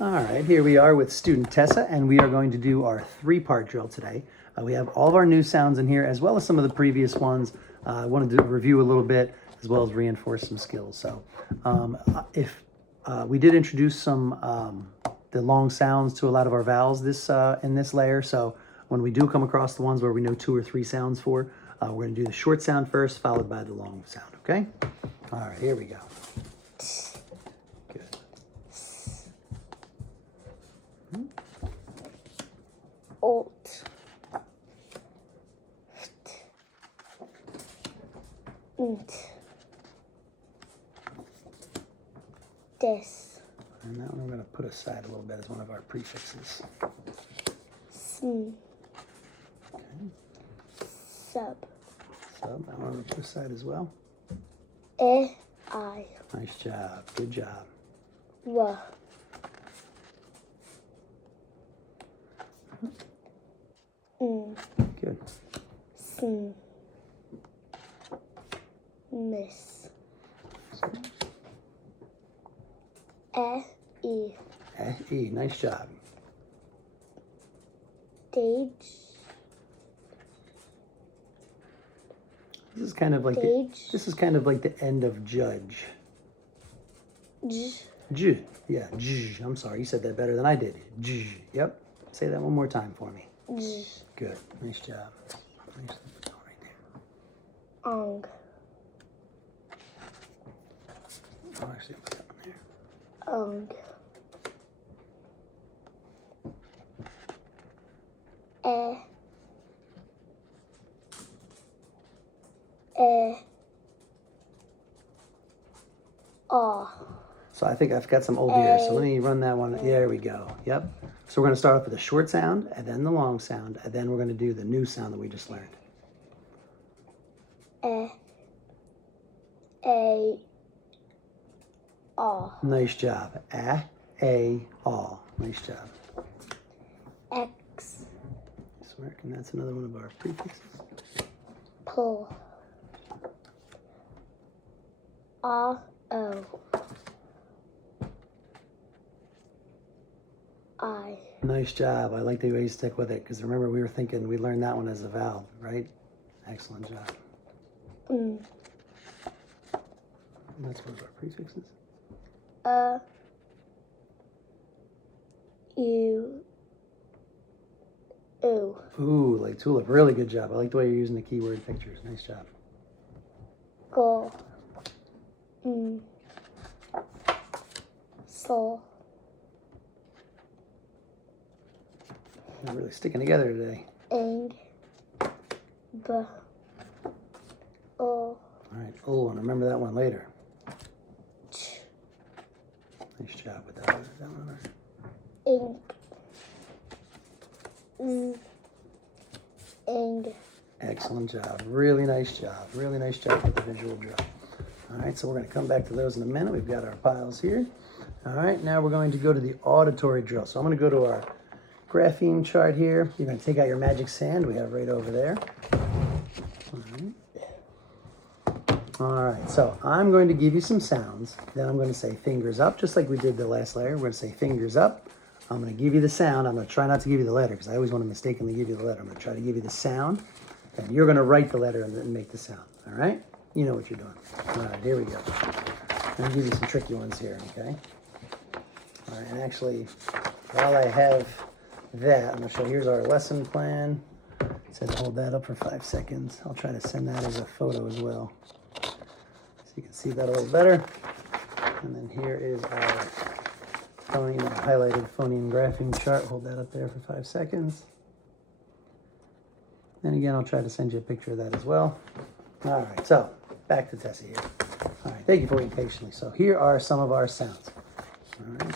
All right, here we are with student Tessa, and we are going to do our three-part drill today. We have all of our new sounds in here, as well as some of the previous ones. I wanted to review a little bit, as well as reinforce some skills. So if we did introduce some the long sounds to a lot of our vowels in this layer. So when we do come across the ones where we know 2 or 3 sounds for, we're going to do the short sound first, followed by the long sound, okay? All right, here we go. Alt. Nt. Des. And that one I'm going to put aside a little bit as one of our prefixes. Sn. Okay. Sub. Sub, that one I'm going to put aside as well. I. Nice job. Good job. W. Good. Sn. Miss. E. E. Nice job. Stage. This is kind of like the end of judge. J. J. Yeah. J. I'm sorry. You said that better than I did. J. Yep. Say that one more time for me. J. Good. Nice job. Nice. Right there. Ong. Oh, actually, I'll put that one there. Ong. So I think I've got some old ears. So let me run that one. There we go. Yep. So we're going to start off with a short sound, and then the long sound, and then we're going to do the new sound that we just learned. Nice job. A, nice job. X. Nice work. And that's another one of our prefixes. Pull. O. I. Nice job. I like the way you stick with it, because remember we were thinking we learned that one as a vowel, right? Excellent job. And that's one of our prefixes. U. Ooh, like tulip. Really good job. I like the way you're using the keyword pictures. Nice job. Go. Soul. They're really sticking together today. Ing. B. O. All right. Oh, and remember that one later. Ch. Nice job with that. One. Ink. Z. Ing. Excellent job. Really nice job. Really nice job with the visual drill. All right, so we're going to come back to those in a minute. We've got our piles here. All right, now we're going to go to the auditory drill. So I'm going to go to our grapheme chart here. You're going to take out your magic sand. We have right over there. All right, so I'm going to give you some sounds. Then I'm going to say fingers up, just like we did the last layer. We're going to say fingers up. I'm going to give you the sound. I'm going to try not to give you the letter, because I always want to mistakenly give you the letter. I'm going to try to give you the sound, and you're going to write the letter and then make the sound. All right? You know what you're doing. All right, here we go. I'm going to give you some tricky ones here, okay? All right, and actually, while I have that, I'm going to show, here's our lesson plan. It says hold that up for 5 seconds. I'll try to send that as a photo as well, so you can see that a little better. And then here is our phoneme, highlighted phoneme grapheme chart. Hold that up there for 5 seconds. And again, I'll try to send you a picture of that as well. All right, so back to Tessa here. All right, thank you for waiting patiently. So here are some of our sounds. All right,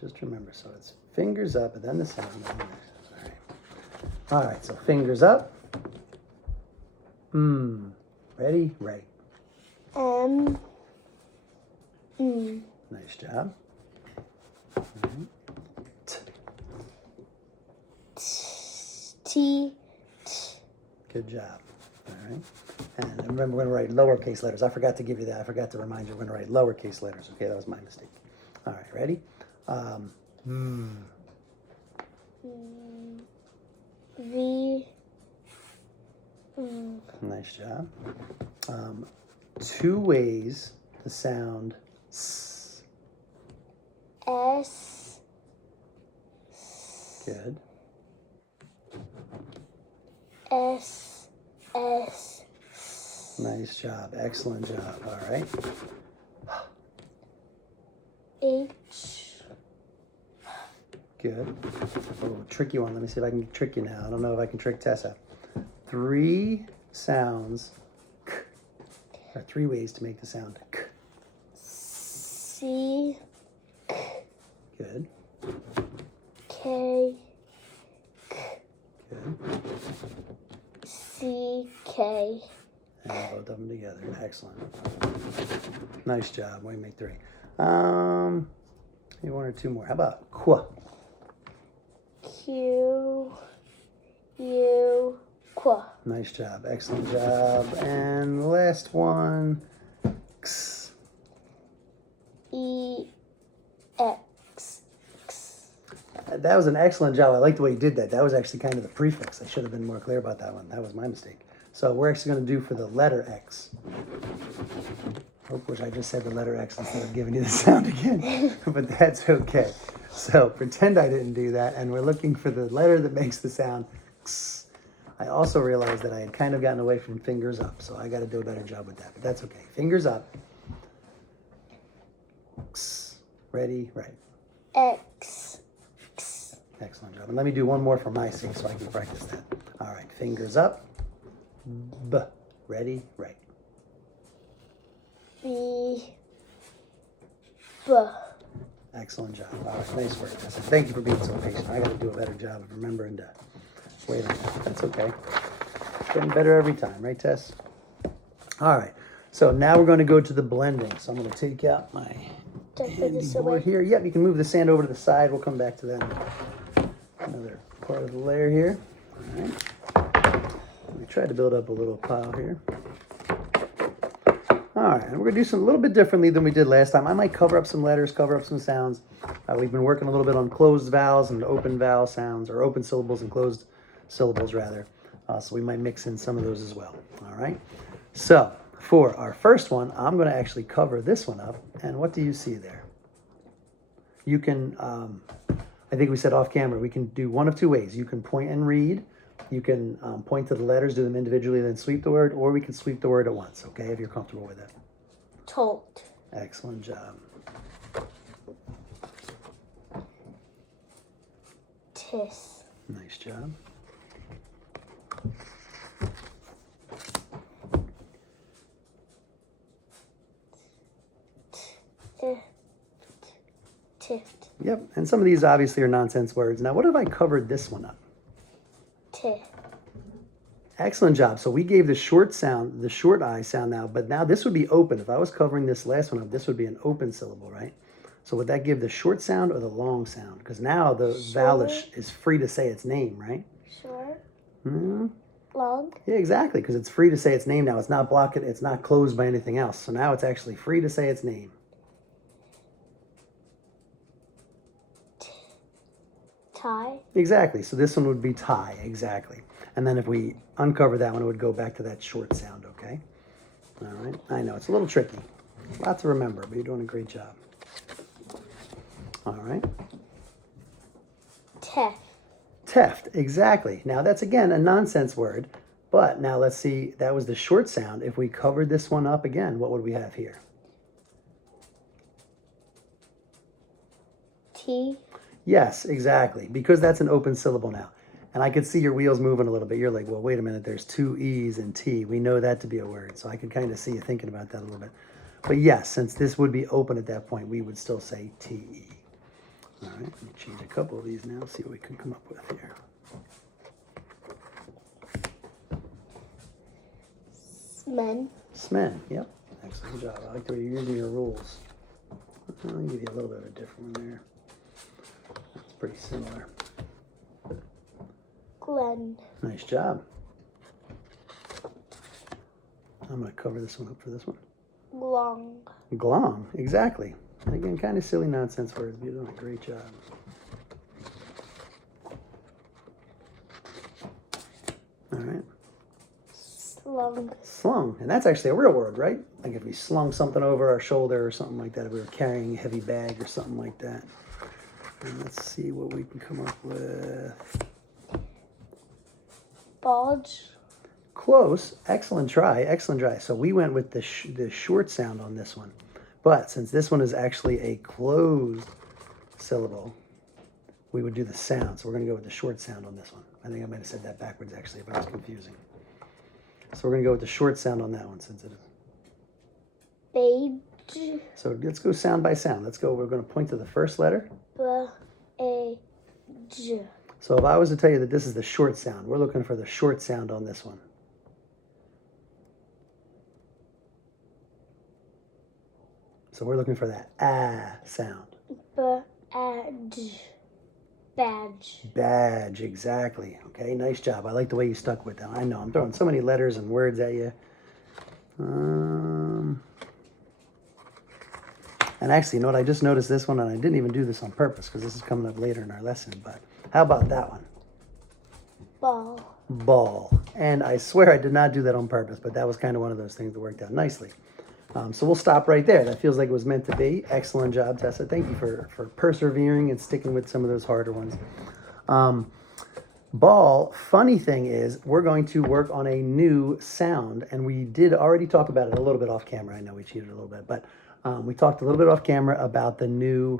just remember, so it's fingers up and then the sound. All right, so fingers up. Ready? Right. Nice job. T. Good job. All right. And remember, we're going to write lowercase letters. I forgot to give you that. I forgot to remind you we're going to write lowercase letters. Okay, that was my mistake. All right, ready? V. V. Nice job. Two ways to sound S. S. Good. S. S. Nice job. Excellent job. All right. H. Good. Oh, tricky one. Let me see if I can trick you now. I don't know if I can trick Tessa. Three sounds. K. There are three ways to make the sound K. C. Good. K. Good. C. K. And both of them together. Excellent. Nice job. We make three. Maybe one or two more. How about Qu? Q. U. Qu. Nice job. Excellent job. And the last one. X. E. X. X. That was an excellent job. I like the way you did that. That was actually kind of the prefix. I should have been more clear about that one. That was my mistake. So we're actually going to do for the letter X. I wish I just said the letter X instead of giving you the sound again. But that's okay. So pretend I didn't do that. And we're looking for the letter that makes the sound X. I also realized that I had kind of gotten away from fingers up. So I got to do a better job with that. But that's okay. Fingers up. X. Ready? Right. X. X. Excellent job. And let me do one more for my sake so I can practice that. All right. Fingers up. B. Ready? Right. B. B. Excellent job. All right. Nice work, Tessa. Thank you for being so patient. I got to do a better job of remembering to wait on that. That's okay. Getting better every time, right, Tess? All right. So now we're going to go to the blending. So I'm going to take out my Don't put handy this board away. here. Yep, you can move the sand over to the side. We'll come back to that. Another part of the layer here. All right. We tried to build up a little pile here. All right, and we're gonna do something a little bit differently than we did last time. I might cover up some letters, cover up some sounds. We've been working a little bit on closed vowels and open vowel sounds, or open syllables and closed syllables rather. So we might mix in some of those as well. All right. So for our first one, I'm gonna actually cover this one up. And what do you see there? You can, I think we said off camera, we can do one of two ways. You can point and read. You can point to the letters, do them individually, then sweep the word, or we can sweep the word at once, okay, if you're comfortable with it. Told. Excellent job. Tis. Nice job. Tift. Yep, and some of these obviously are nonsense words. Now, what if I covered this one up? T. Excellent job. So we gave the short sound, the short I sound now, but now this would be open. If I was covering this last one up, this would be an open syllable, right? So would that give the short sound or the long sound? Because now the vowel is free to say its name, right? Short. Hmm. Long. Yeah, exactly, because it's free to say its name now. It's not blocked, it's not closed by anything else. So now it's actually free to say its name. Tie. Exactly. So this one would be tie, exactly. And then if we uncover that one, it would go back to that short sound, okay? All right. I know, it's a little tricky. A lot to remember, but you're doing a great job. All right. Teft. Teft, exactly. Now that's, again, a nonsense word. But now let's see, that was the short sound. If we covered this one up again, what would we have here? T. Yes, exactly, because that's an open syllable now. And I could see your wheels moving a little bit. You're like, well, wait a minute, there's two E's in T. We know that to be a word. So I could kind of see you thinking about that a little bit. But yes, since this would be open at that point, we would still say T-E. All right, let me change a couple of these now, see what we can come up with here. Smen. Smen, yep. Excellent job. I like the way you're using your rules. I'll give you a little bit of a different one there. It's pretty similar. Glen. Nice job. I'm going to cover this one up for this one. Glong. Glong, exactly. And again, kind of silly nonsense words, but you're doing a great job. All right. Slung. Slung, and that's actually a real word, right? Like if we slung something over our shoulder or something like that, if we were carrying a heavy bag or something like that. And let's see what we can come up with. Bulge. Close. Excellent try. Excellent try. So we went with the short sound on this one. But since this one is actually a closed syllable, we would do the sound. So we're going to go with the short sound on this one. I think I might have said that backwards actually if I was confusing. So we're going to go with the short sound on that one since it is. Beige. So let's go sound by sound. Let's go. We're going to point to the first letter. B-A-J. So if I was to tell you that this is the short sound, we're looking for the short sound on this one. So we're looking for that ah sound. B-A-J. Badge. Badge, exactly. Okay, nice job. I like the way you stuck with that. I know I'm throwing so many letters and words at you. And actually, you know what? I just noticed this one, and I didn't even do this on purpose because this is coming up later in our lesson. But how about that one? Ball. Ball. And I swear I did not do that on purpose, but that was kind of one of those things that worked out nicely. So we'll stop right there. That feels like it was meant to be. Excellent job, Tessa. Thank you for persevering and sticking with some of those harder ones. Ball, funny thing is, we're going to work on a new sound, and we did already talk about it a little bit off camera. I know we cheated a little bit, but we talked a little bit off camera about the new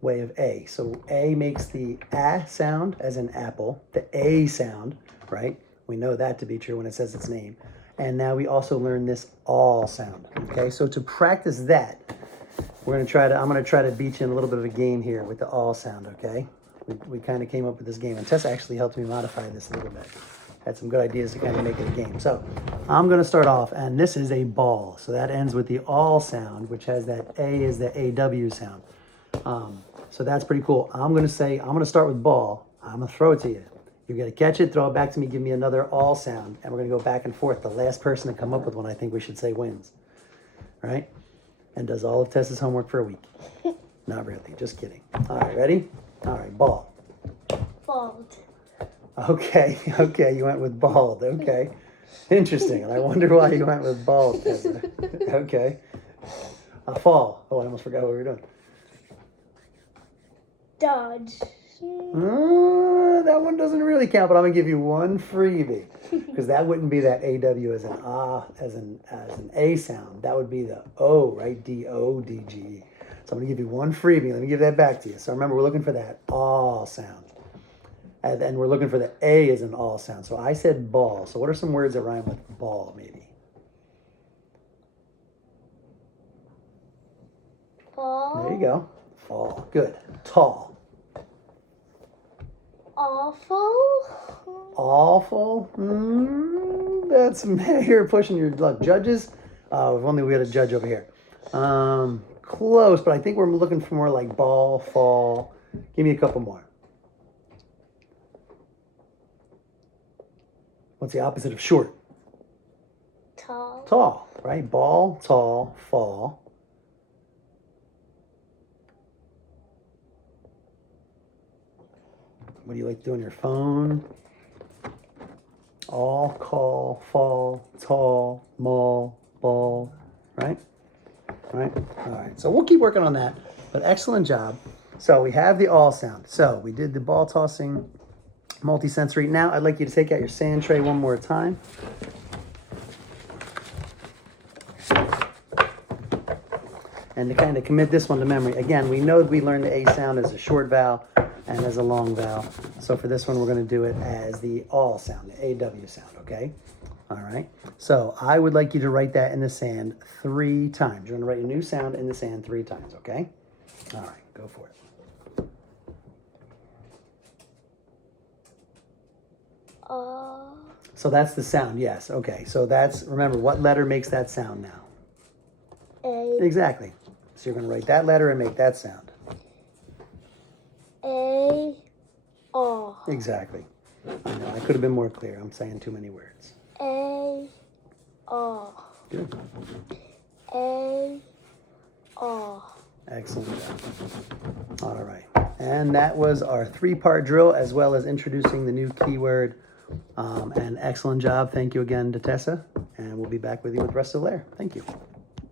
way of A. So A makes the A sound as in apple, the A sound, right? We know that to be true when it says its name. And now we also learn this all sound, okay? So to practice that, I'm gonna try to beat you in a little bit of a game here with the all sound, okay? We kind of came up with this game, and Tessa actually helped me modify this a little bit. Had some good ideas to kind of make it a game. So I'm gonna start off, and this is a ball. So that ends with the all sound, which has that A is the AW sound. So that's pretty cool. I'm gonna start with ball. I'm gonna throw it to you. You're gonna catch it, throw it back to me, give me another all sound, and we're gonna go back and forth. The last person to come up with one, I think we should say wins. All right? And does all of Tessa's homework for a week. Not really, just kidding. All right, ready? All right, ball. Bald. Okay, you went with bald. Okay. Interesting. And I wonder why you went with bald, Tessa. Okay. Fall. Oh, I almost forgot what we were doing. Dodge. That one doesn't really count, but I'm gonna give you one freebie because that wouldn't be that AW as an as an A sound. That would be the O, right? DODGE. So I'm gonna give you one freebie. Let me give that back to you. So remember, we're looking for that all sound, and then we're looking for the A as an all sound. So I said ball. So what are some words that rhyme with ball? Maybe Ball. there you go. Fall. Good. Tall. Awful. Awful. That's you're pushing your luck. Judges. If only we had a judge over here. Close, but I think we're looking for more like ball, fall. Give me a couple more. What's the opposite of short? Tall. Tall, right? Ball, tall, fall. What do you like to do on your phone? All, call, fall, tall, mall, ball, right? All right. So we'll keep working on that, but excellent job. So we have the all sound. So we did the ball tossing, multisensory. Now I'd like you to take out your sand tray one more time. And to kind of commit this one to memory, again, we know that we learned the A sound as a short vowel and as a long vowel. So for this one, we're going to do it as the all sound, the AW sound, okay? All right. So I would like you to write that in the sand 3 times. You're going to write a new sound in the sand 3 times, okay? All right, go for it. So that's the sound, yes. Okay, so that's, remember, what letter makes that sound now? A. Exactly. So you're going to write that letter and make that sound. A. O. Exactly. I know, I could have been more clear. I'm saying too many words. A. O. Good. A. O. Excellent job. All right. And that was our 3-part drill, as well as introducing the new keyword. An excellent job. Thank you again to Tessa. And we'll be back with you with the rest of the layer. Thank you.